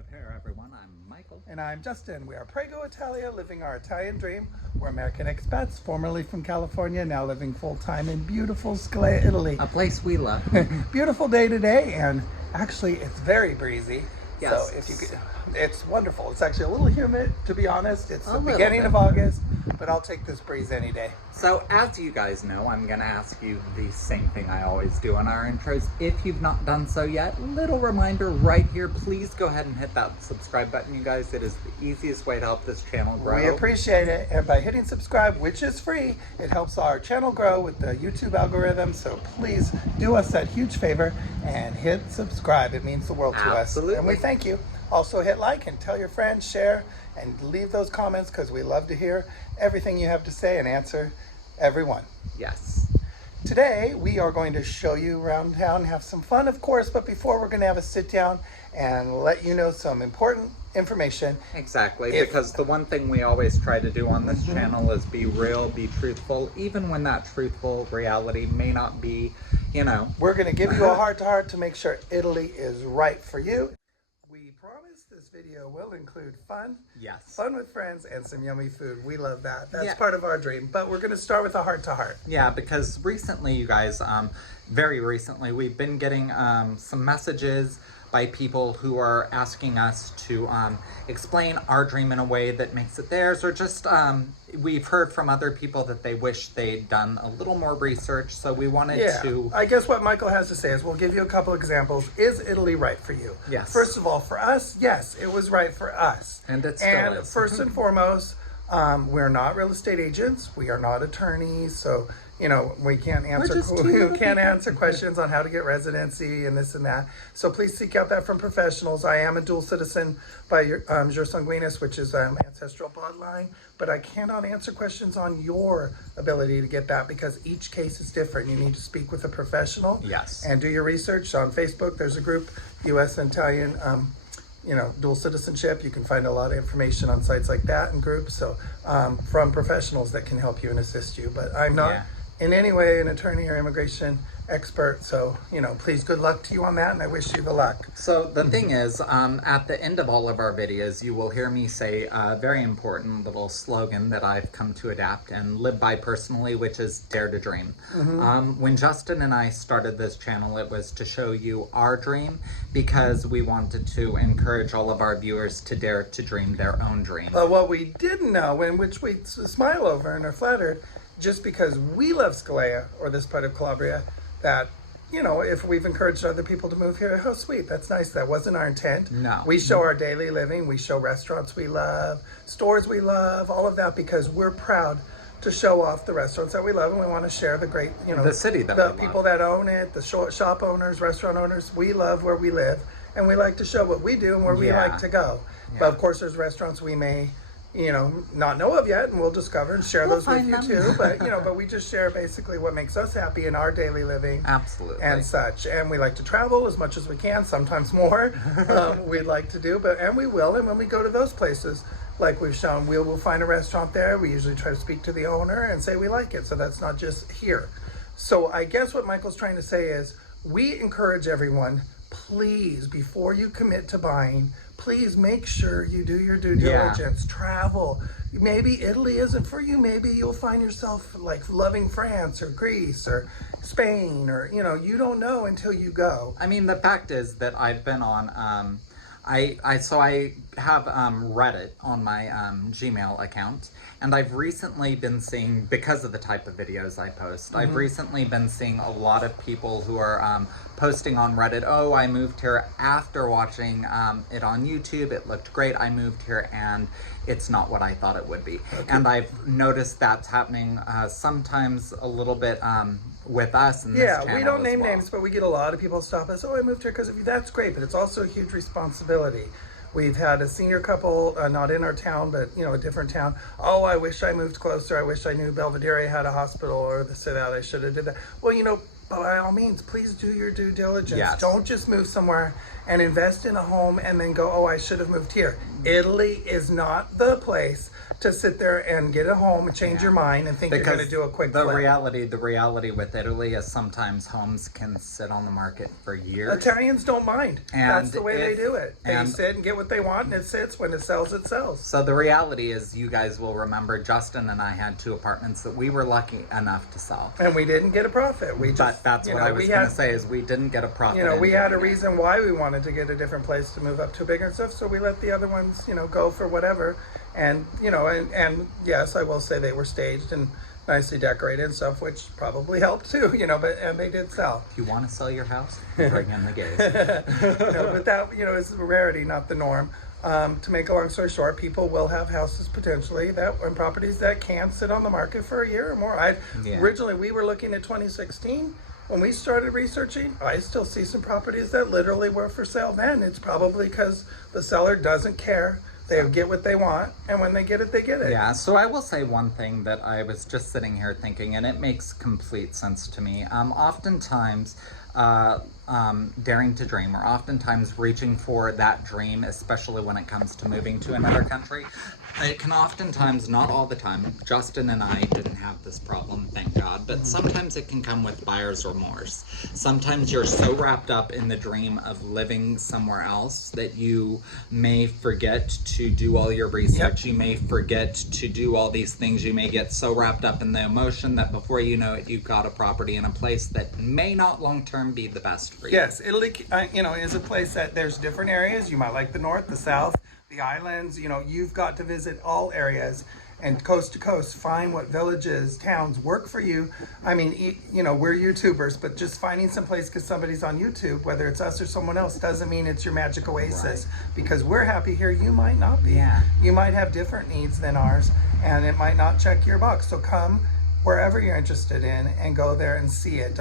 Buonasera, everyone. I'm Michael. And I'm Justin. We are Prego Italia, living our Italian dream. We're American expats, formerly from California, now living full-time in beautiful Scalea, Italy. A place we love. Beautiful day today, and actually it's very breezy. Yes. So if you could, it's wonderful. It's actually a little humid, to be honest. It's the little beginning bit. of August, but I'll take this breeze any day. So, as you guys know, I'm going to ask you the same thing I always do on our intros. If you've not done so yet, little reminder right here, please go ahead and hit that subscribe button, you guys. It is the easiest way to help this channel grow. We appreciate it, and by hitting subscribe, which is free, it helps our channel grow with the YouTube algorithm. So please do us that huge favor and hit subscribe. It means the world to Absolutely. us, and we thank you. Also hit like and tell your friends, share, and leave those comments because we love to hear everything you have to say and answer everyone. Yes. Today we are going to show you around town, have some fun of course, but before we're going to have a sit down and let you know some important information. Exactly, because the one thing we always try to do on this channel is be real, be truthful, even when that truthful reality may not be, you know. We're going to give you a heart-to-heart to make sure Italy is right for you. We promise this video will include fun, Yes. fun with friends, and some yummy food. We love that. That's Yeah. part of our dream. But we're going to start with a heart-to-heart. Yeah, because recently, you guys, very recently, we've been getting some messages by people who are asking us to explain our dream in a way that makes it theirs, or just we've heard from other people that they wish they'd done a little more research, so we wanted to... I guess what Michael has to say is we'll give you a couple examples. Is Italy right for you? Yes. First of all, for us, yes, it was right for us. And it still is. First and foremost, we're not real estate agents. We are not attorneys. So, you know, we can't answer questions on how to get residency and this and that. So please seek out that from professionals. I am a dual citizen by your jus sanguinis, which is ancestral bloodline, but I cannot answer questions on your ability to get that because each case is different. You need to speak with a professional. Yes. And do your research on Facebook. There's a group, U.S. and Italian, dual citizenship. You can find a lot of information on sites like that and groups. So from professionals that can help you and assist you. But I'm not in any way an attorney or immigration expert. So, please, good luck to you on that. And I wish you the luck. So the thing is, at the end of all of our videos, you will hear me say a very important little slogan that I've come to adapt and live by personally, which is dare to dream. When Justin and I started this channel, it was to show you our dream because we wanted to encourage all of our viewers to dare to dream their own dream. But what we didn't know, and which we smile over and are flattered, just because we love Scalea or this part of Calabria, that, if we've encouraged other people to move here, oh, sweet, that's nice. That wasn't our intent. No. We show our daily living. We show restaurants we love, stores we love, all of that, because we're proud to show off the restaurants that we love, and we want to share the great, the city that the we people love. that own it, the shop owners, restaurant owners. We love where we live, and we like to show what we do and where we like to go. But of course, there's restaurants we may not know of yet, and we'll discover and share those with you too. But but we just share basically what makes us happy in our daily living. Absolutely. And such. And we like to travel as much as we can, sometimes more. We'd like to do, and we will. And when we go to those places, like we've shown, we'll find a restaurant there. We usually try to speak to the owner and say we like it. So that's not just here. So I guess what Michael's trying to say is we encourage everyone, please, before you commit to buying, please make sure you do your due diligence. Travel. Maybe Italy isn't for you. Maybe you'll find yourself like loving France or Greece or Spain, or you don't know until you go. I mean, the fact is that I've been on I have Reddit on my Gmail account, and I've recently been seeing, because of the type of videos I post, I've recently been seeing a lot of people who are posting on Reddit, oh, I moved here after watching it on YouTube, it looked great, I moved here and it's not what I thought it would be. And I've noticed that's happening sometimes a little bit with us in this channel. We don't name names, but we get a lot of people stop us, oh, I moved here because of you. That's great, but it's also a huge responsibility. We've had a senior couple, not in our town, but a different town. Oh, I wish I moved closer. I wish I knew Belvedere had a hospital, or this or that. I should have did that. Well, by all means, please do your due diligence. Yes. Don't just move somewhere and invest in a home and then go, oh, I should have moved here. Italy is not the place to sit there and get a home and change your mind and think you're going to do a quick the flip. reality with Italy is sometimes homes can sit on the market for years. Italians don't mind. And that's the way they do it. They sit and get what they want, and it sits. When it sells, it sells. So the reality is, you guys will remember, Justin and I had 2 apartments that we were lucky enough to sell. And we didn't get a profit. But that's what I was going to say, is we didn't get a profit. We had a reason why we wanted to get a different place to move up to bigger and stuff, so we let the other ones, go for whatever. And, and yes, I will say they were staged and nicely decorated and stuff, which probably helped too, and they did sell. If you want to sell your house, bring in the gays. But that, is a rarity, not the norm. To make a long story short, people will have houses potentially and properties that can sit on the market for a year or more. Originally, we were looking at 2016. When we started researching, I still see some properties that literally were for sale then. It's probably because the seller doesn't care. They get what they want, and when they get it, they get it. Yeah, so I will say one thing that I was just sitting here thinking, and it makes complete sense to me. Oftentimes, daring to dream, or oftentimes reaching for that dream, especially when it comes to moving to another country, it can oftentimes, not all the time, Justin and I didn't have this problem, thank God, but sometimes it can come with buyer's remorse. Sometimes you're so wrapped up in the dream of living somewhere else that you may forget to do all your research. You may forget to do all these things. You may get so wrapped up in the emotion that before you know it, you've got a property in a place that may not long-term be the best for you. Yes, Italy, is a place that there's different areas. You might like the north, the south, the islands. You've got to visit all areas and coast to coast, find what villages, towns work for you. I mean, we're YouTubers, but just finding some place because somebody's on YouTube, whether it's us or someone else, doesn't mean it's your magic oasis. Right. Because we're happy here, you might not be. Yeah. You might have different needs than ours, and it might not check your box. So come wherever you're interested in and go there and see it.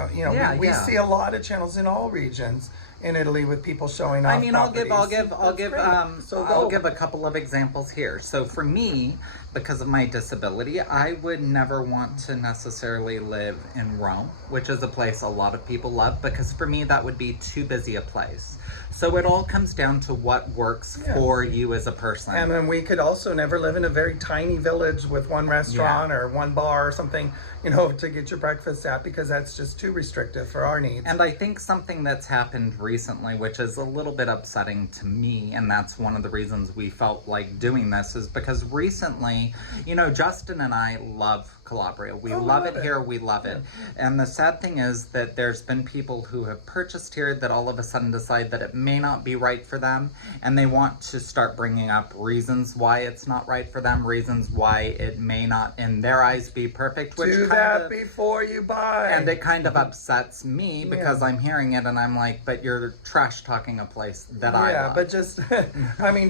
We see a lot of channels in all regions in Italy with people showing off. I mean, I'll give a couple of examples here. So for me, because of my disability, I would never want to necessarily live in Rome, which is a place a lot of people love, because for me that would be too busy a place. So it all comes down to what works for you as a person. And then we could also never live in a very tiny village with one restaurant or one bar or something, to get your breakfast at, because that's just too restrictive for our needs. And I think something that's happened recently, which is a little bit upsetting to me, and that's one of the reasons we felt like doing this, is because recently, Justin and I love Calabria. We love it here. We love it. And the sad thing is that there's been people who have purchased here that all of a sudden decide that it may not be right for them, and they want to start bringing up reasons why it's not right for them, reasons why it may not, in their eyes, be perfect. Which do that before you buy. And it kind of upsets me because I'm hearing it and I'm like, but you're trash talking a place that I love. Yeah, but just,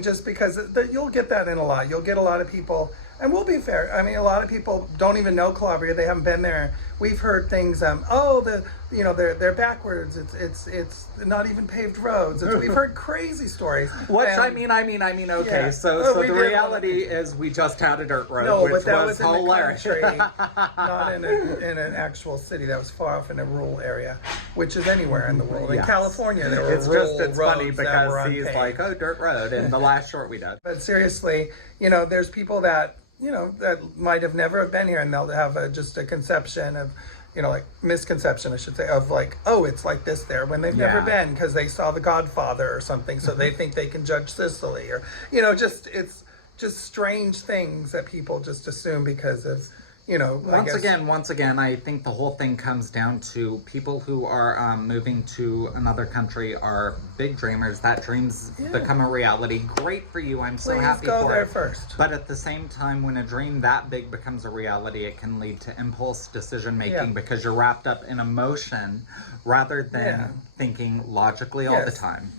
just because you'll get that in a lot. You'll get a lot of people. And we'll be fair. I mean, a lot of people don't even know Calabria. They haven't been there. We've heard things. They're backwards. It's not even paved roads. We've heard crazy stories. Okay. Yeah. So the reality is we just had a dirt road, which was hilarious. In the country, not in an actual city. That was far off in a rural area, which is anywhere in the world. In California, there were it's funny because he's unpaved. like, dirt road, and the last short we did. But seriously, there's people that that might have never been here, and they'll have just a conception of, misconception, I should say, of it's like this there, when they've never been, because they saw The Godfather or something, so they think they can judge Sicily, or, it's just strange things that people just assume because of, Once again, I think the whole thing comes down to people who are moving to another country are big dreamers. That dreams become a reality. Great for you. I'm so happy for it. Please go there first. But at the same time, when a dream that big becomes a reality, it can lead to impulse decision making because you're wrapped up in emotion rather than thinking logically all the time.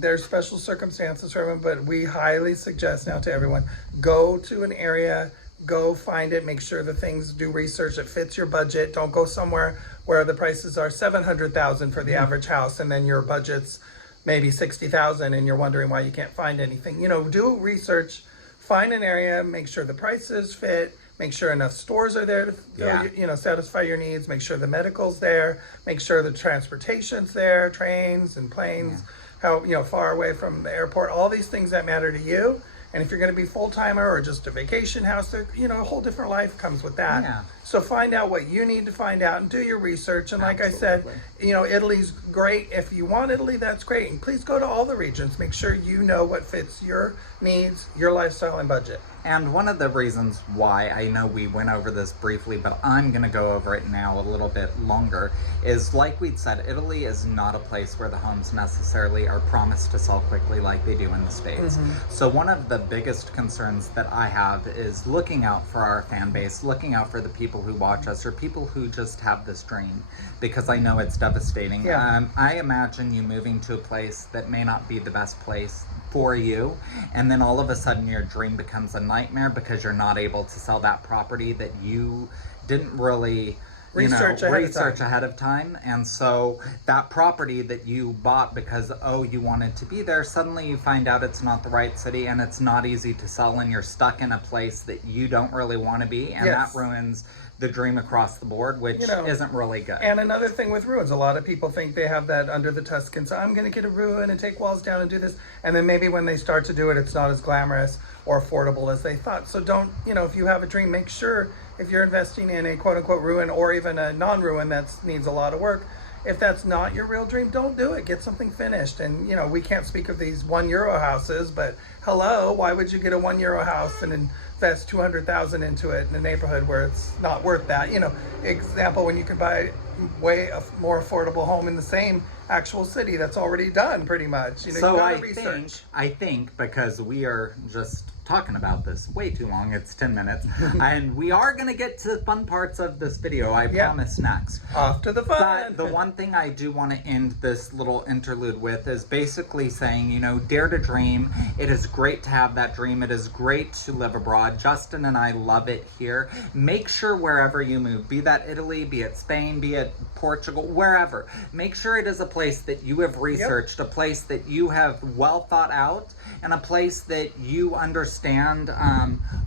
There's special circumstances for everyone, but we highly suggest now to everyone, go to an area. Go find it, make sure the things, do research that fits your budget. Don't go somewhere where the prices are $700,000 for the average house, and then your budget's maybe $60,000 and you're wondering why you can't find anything. Do research, find an area, make sure the prices fit, make sure enough stores are there to satisfy your needs, make sure the medical's there, make sure the transportation's there, trains and planes, how far away from the airport, all these things that matter to you. And if you're going to be full-timer or just a vacation house, there, you know, a whole different life comes with that. Yeah. So find out what you need to find out and do your research. And like I said, you know, Italy's great. If you want Italy, that's great. And please go to all the regions. Make sure you know what fits your needs, your lifestyle, and budget. And one of the reasons why, I know we went over this briefly, but I'm going to go over it now a little bit longer, is like we'd said, Italy is not a place where the homes necessarily are promised to sell quickly like they do in the States. So one of the biggest concerns that I have is looking out for our fan base, looking out for the people who watch us, or people who just have this dream, because I know it's devastating. Yeah. I imagine you moving to a place that may not be the best place for you, and then all of a sudden your dream becomes a nightmare because you're not able to sell that property that you didn't really research ahead of time. And so that property that you bought because you wanted to be there, suddenly you find out it's not the right city and it's not easy to sell, and you're stuck in a place that you don't really want to be, and that ruins the dream across the board, which isn't really good. And another thing with ruins, a lot of people think they have that under the Tuscan, so I'm going to get a ruin and take walls down and do this, and then maybe when they start to do it, it's not as glamorous or affordable as they thought. So don't, you know, if you have a dream, make sure if you're investing in a quote-unquote ruin or even a non-ruin that needs a lot of work, if that's not your real dream, don't do it. Get something finished. And, you know, we can't speak of these €1 houses, but hello, why would you get a €1 house and invest 200,000 into it in a neighborhood where it's not worth that? You know, example, when you can buy way a more affordable home in the same actual city that's already done pretty much. You know, so you gotta research. I think because we are just talking about this way too long, it's 10 minutes, and we are going to get to the fun parts of this video, I promise, next. Off to the fun. But the one thing I do want to end this little interlude with is basically saying, you know, dare to dream. It is great to have that dream. It is great to live abroad. Justin and I love it here. Make sure wherever you move, be that Italy, be it Spain, be it Portugal, wherever, make sure it is a place that you have researched, a place that you have well thought out, and a place that you understand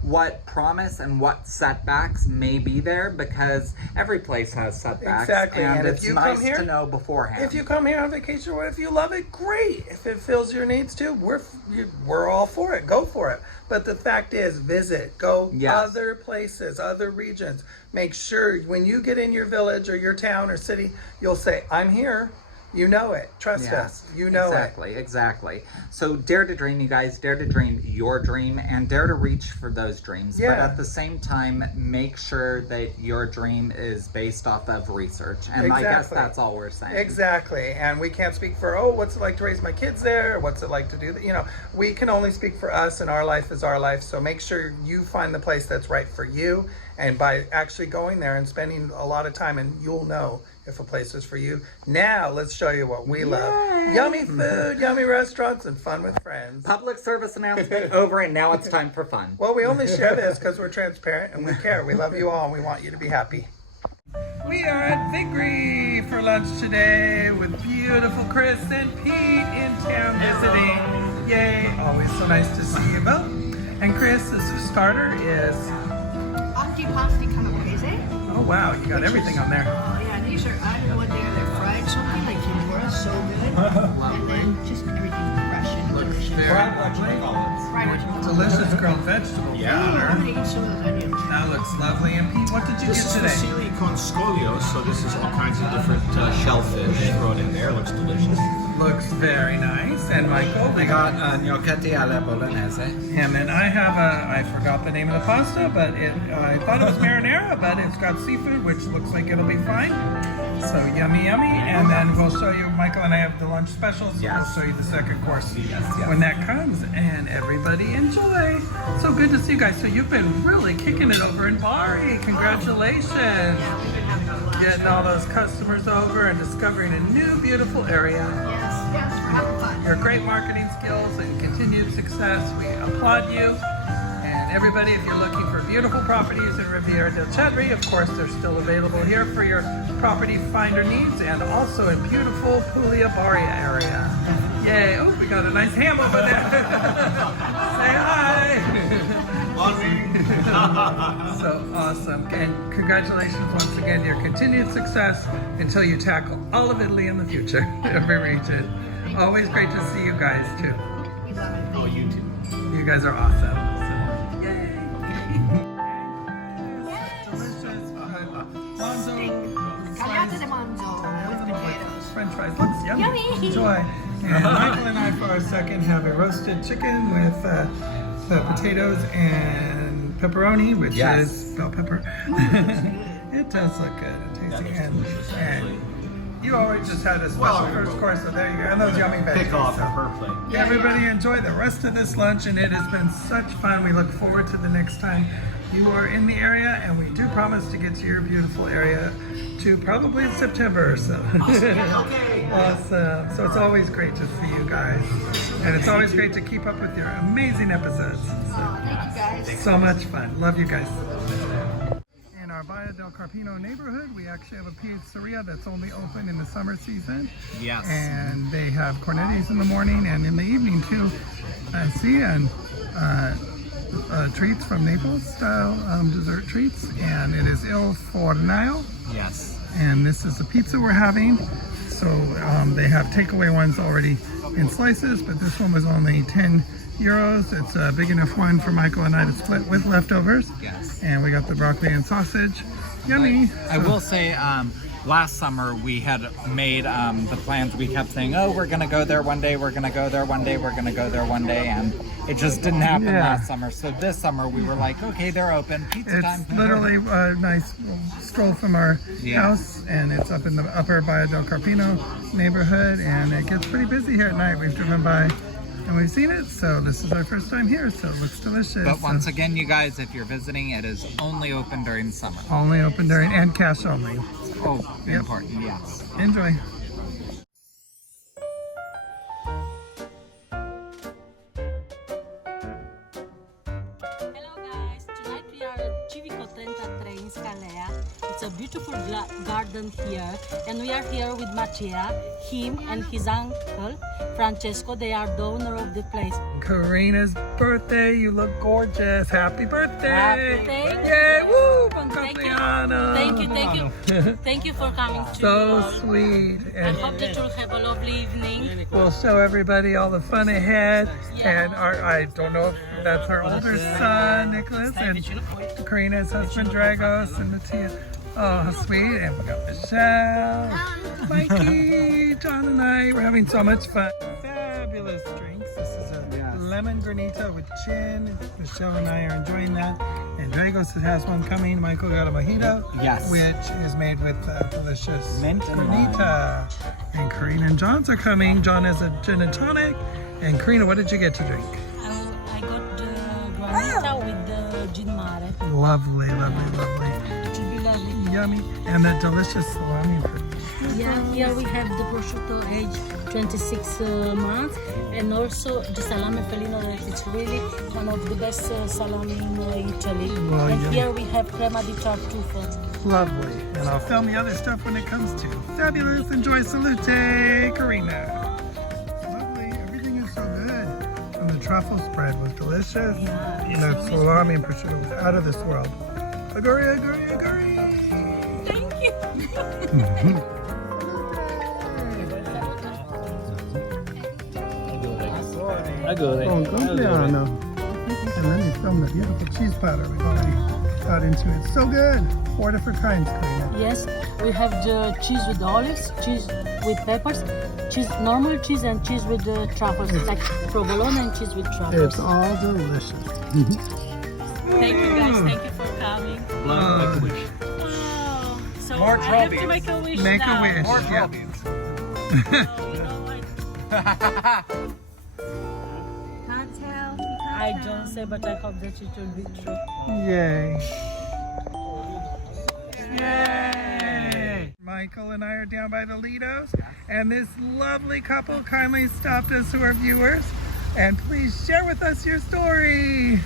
what promise and what setbacks may be there, because every place has setbacks. Exactly. And if it's you nice come here, to know beforehand. If you come here on vacation, or if you love it, great. If it fills your needs too, we're all for it. Go for it. But the fact is, visit, go other places, other regions. Make sure when you get in your village or your town or city, you'll say, I'm here. You know it. Trust us. You know it. Exactly. So dare to dream, you guys. Dare to dream your dream and dare to reach for those dreams. Yeah. But at the same time, make sure that your dream is based off of research. And I guess that's all we're saying. Exactly. And we can't speak for, what's it like to raise my kids there? Or what's it like to do that? You know, we can only speak for us, and our life is our life. So make sure you find the place that's right for you. And by actually going there and spending a lot of time, and you'll know if a place is for you. Now, let's show you what we love. Yummy food, yummy restaurants, and fun with friends. Public service announcement over, and now it's time for fun. Well, we only share this because we're transparent and we care. We love you all and we want you to be happy. We are at Vigri for lunch today with beautiful Chris and Pete in town visiting. Yay, always so nice to see you both. And Chris, this starter is... Antipasti calabrese. Oh wow, you got everything on there. Oh yeah, these are, I don't know what they are, they're fried something like tempura, so good. And then just everything fresh and delicious. Fried Fried delicious grilled vegetables. I'm gonna eat some of those onions. That looks lovely. And Pete, what did you This get is today? fusilli con scolio, so this is all kinds of different shellfish thrown in there. Looks delicious. Looks very nice. And Michael, I got gnocchetti alla bolognese. And then I have I forgot the name of the pasta, but I thought it was marinara, but it's got seafood, which looks like it'll be fine. So yummy, yummy. And then we'll show you, Michael and I have the lunch special, so we'll show you the second course when that comes. And everybody enjoy. So good to see you guys. So you've been really kicking it over in Bari. Congratulations. Yeah, we've been having a blast. Getting all those customers over and discovering a new beautiful area. Yes, we're having fun. Your great marketing skills and continued success. We applaud you. And everybody, if you're looking for beautiful properties in Riviera del Cedri, of course, they're still available here for your property finder needs, and also in beautiful Puglia Baia area. Yay. Oh, we got a nice ham over there. Say hi. So awesome. And congratulations once again to your continued success until you tackle all of Italy in the future, every region. Always great to see you guys too. We love it. Oh, you too. You You guys are awesome. So, yay! Delicious Cagliate di manzo with potatoes. French fries. Looks yummy. Yummy. Enjoy. And Michael and I, for our second, have a roasted chicken with the potatoes and pepperoni, which is bell pepper. It does look good and tasty. And you already just had a special first course, so there you go. And those yummy veggies. Pick off So, her plate. yeah, everybody enjoy the rest of this lunch, and it has been such fun. We look forward to the next time you are in the area, and we do promise to get to your beautiful area too, probably in September or so. Awesome. So it's always great to see you guys, and it's always great to keep up with your amazing episodes. So much fun. Love you guys. In our Baia del Carpino neighborhood, we actually have a pizzeria that's only open in the summer season. Yes. And they have cornettis in the morning and in the evening too, I see, and treats from Naples style dessert treats, and it is Il Fornaio. Yes. And this is the pizza we're having. So they have takeaway ones already in slices, but this one was only 10 euros. It's a big enough one for Michael and I to split with leftovers. Yes. And we got the broccoli and sausage. Yummy. I will say, last summer we had made the plans. We kept saying, oh, we're going to go there one day, we're going to go there one day, we're going to go there one day, and it just didn't happen last summer. So this summer we were like, okay, they're open, pizza time. It's literally a nice stroll from our house, and it's up in the upper Baia del Carpino neighborhood, and it gets pretty busy here at night. We've driven by and we've seen it, so this is our first time here, so it looks delicious. But once again, you guys, if you're visiting, it is only open during summer. Only open during, and cash only. Oh, important, yes. Enjoy. Hello guys, tonight we are at Civico 33 in Scalea. It's a beautiful garden here, and we are here with Mattia, him and his uncle Francesco. They are the owner of the place. Corina's birthday, you look gorgeous. Happy birthday! Happy birthday. Yay! Woo! Buon Thank you. compleanno! Thank you. Thank you for coming to So sweet. I And hope that you'll have a lovely evening. we'll show everybody all the fun ahead. Yeah. And I don't know if that's our older son, Nicholas, and Corina's husband, Dragos, and Mattia. Oh, how sweet. And we got Michelle, Mikey, John, and I. We're having so much fun. Fabulous drinks. This is a lemon granita with gin. Michelle and I are enjoying that. And Dragos has one coming. Michael got a mojito. Yes. Which is made with delicious Mint and granita. And Corina and John's are coming. John has a gin and tonic. And Corina, what did you get to drink? I got the granita with the gin mare. Lovely, lovely, lovely. It will be lovely. Yummy. And the delicious salami. Yeah, here we have the prosciutto aged 26 months, and also the salame felino that is really one of the best salami in Italy. Well, and yeah. here we have crema di tartufo. Lovely. And I'll film the other stuff when it comes to. Fabulous. Enjoy Salute, Corina. Lovely. Everything is so good. And the truffle spread was delicious. Yeah, And the salami prosciutto was out of this world. Aguri, aguri, aguri. Thank you. Buon compleanno. And then you film the beautiful cheese powder we've already got into it. So good. 4 different kinds, Corina. Yes, we have the cheese with olives, cheese with peppers, cheese, normal cheese, and cheese with the truffles, like provolone and cheese with truffles. It's all delicious. Thank you guys, thank you for coming. Love, make a wish. Wow. So More I have trophies. to make a wish Make now. a wish. More Yeah. trophies. Can't tell. I don't say, but I hope that it will be true. Yay. Yay! Michael and I are down by the Lidos, and this lovely couple kindly stopped us who are viewers. And please share with us your story.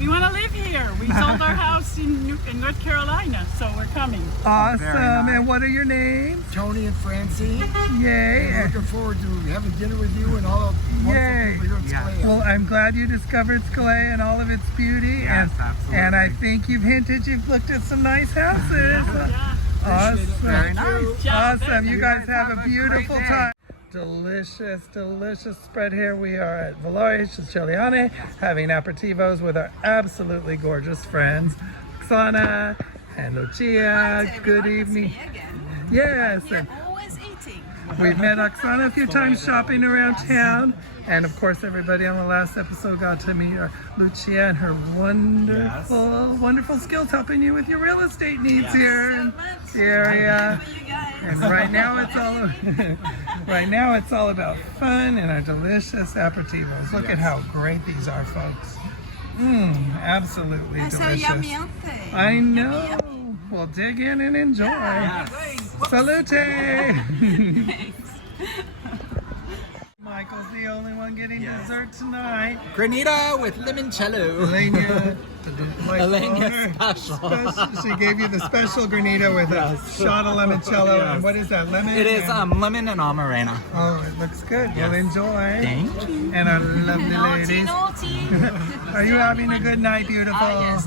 We want to live here. We sold our house in North Carolina, so we're coming. Awesome. nice. And what are your names? Tony and Francine. Yay. And looking forward to having dinner with you and all the Yay. wonderful people here in Scalea. Well, I'm glad you discovered Scalea and all of its beauty. Yes, and, absolutely. And I think you've hinted you've looked at some nice houses. Yeah. Awesome. Very nice. Awesome. You guys have a beautiful time. delicious, delicious spread here. We are at Valori Siciliane having aperitivos with our absolutely gorgeous friends, Oksana and Lucia. Good evening. Yes. And Always eating. we've met Oksana a few times shopping around town. And of course, everybody on the last episode got to meet Lucia and her wonderful, wonderful skills helping you with your real estate needs here in the area. And right now it's all about fun and our delicious aperitivos. Look at how great these are, folks. Absolutely delicious. I know. We'll dig in and enjoy. Salute! Michael's the only one getting dessert tonight. Granita with limoncello. Elena, Elena special. She gave you the special granita with a shot of limoncello. And what is that, lemon? It is lemon and amarena. Oh, it looks good. We'll enjoy. Thank you. And our lovely ladies. Naughty. Are you having a good night, beautiful? Yes,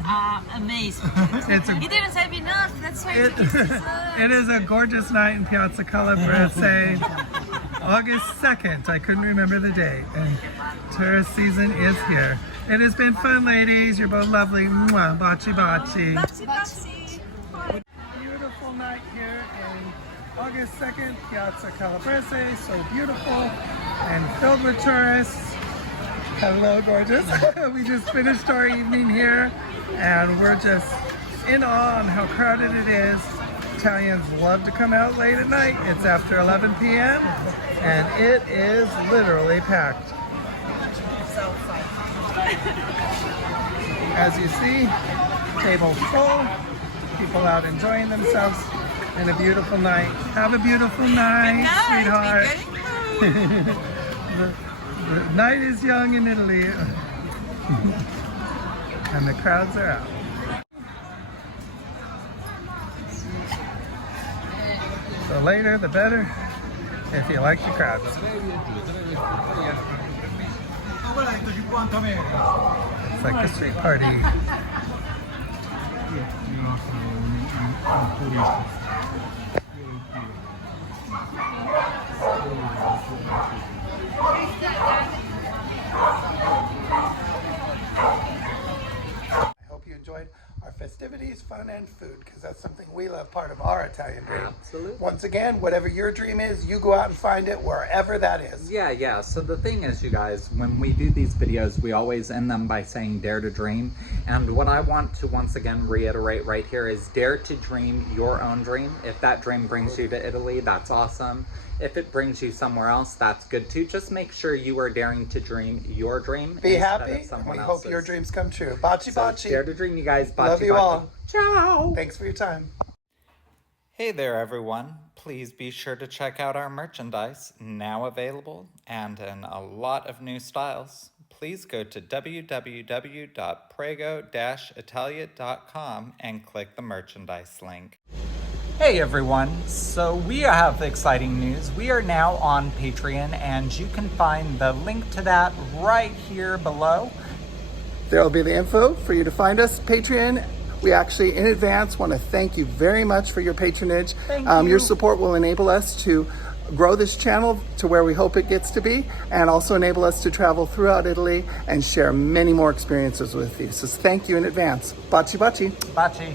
amazing. It's a, He didn't have enough. That's why it, it is a gorgeous night in Piazza Calabria. August 2nd. I couldn't remember the date. And tourist season is here. It has been fun, ladies. You're both lovely. Mwah, baci baci. Beautiful night here in August 2nd, Piazza Calabrese. So beautiful and filled with tourists. Hello, gorgeous. We just finished our evening here and we're just in awe on how crowded it is. Italians love to come out late at night. It's after 11 p.m. and it is literally packed. As you see, tables full, people out enjoying themselves in a beautiful night. Have a beautiful night, sweetheart. The night is young in Italy. And the crowds are out. The later, the better, if you like the crowds. It's like a street party. I hope you enjoyed our festivities, fun, and food, because that's something we love, part of our Italian dream. Absolutely. Once again, whatever your dream is, you go out and find it wherever that is. Yeah. So the thing is, you guys, when we do these videos, we always end them by saying dare to dream. And what I want to once again reiterate right here is dare to dream your own dream. If that dream brings you to Italy, that's awesome. If it brings you somewhere else, that's good too. Just make sure you are daring to dream your dream. Be instead happy, of someone and we hope else's. your dreams come true. Baci baci. Dare to dream, you guys. Baci, Love you baci. all. Ciao. Thanks for your time. Hey there, everyone. Please be sure to check out our merchandise, now available and in a lot of new styles. Please go to www.prego-italia.com and click the merchandise link. Hey everyone, so we have exciting news. We are now on Patreon and you can find the link to that right here below. There will be the info for you to find us. Patreon. We actually, in advance, want to thank you very much for your patronage. Thank you. Your support will enable us to grow this channel to where we hope it gets to be, and also enable us to travel throughout Italy and share many more experiences with you. So thank you in advance. Baci baci. Baci.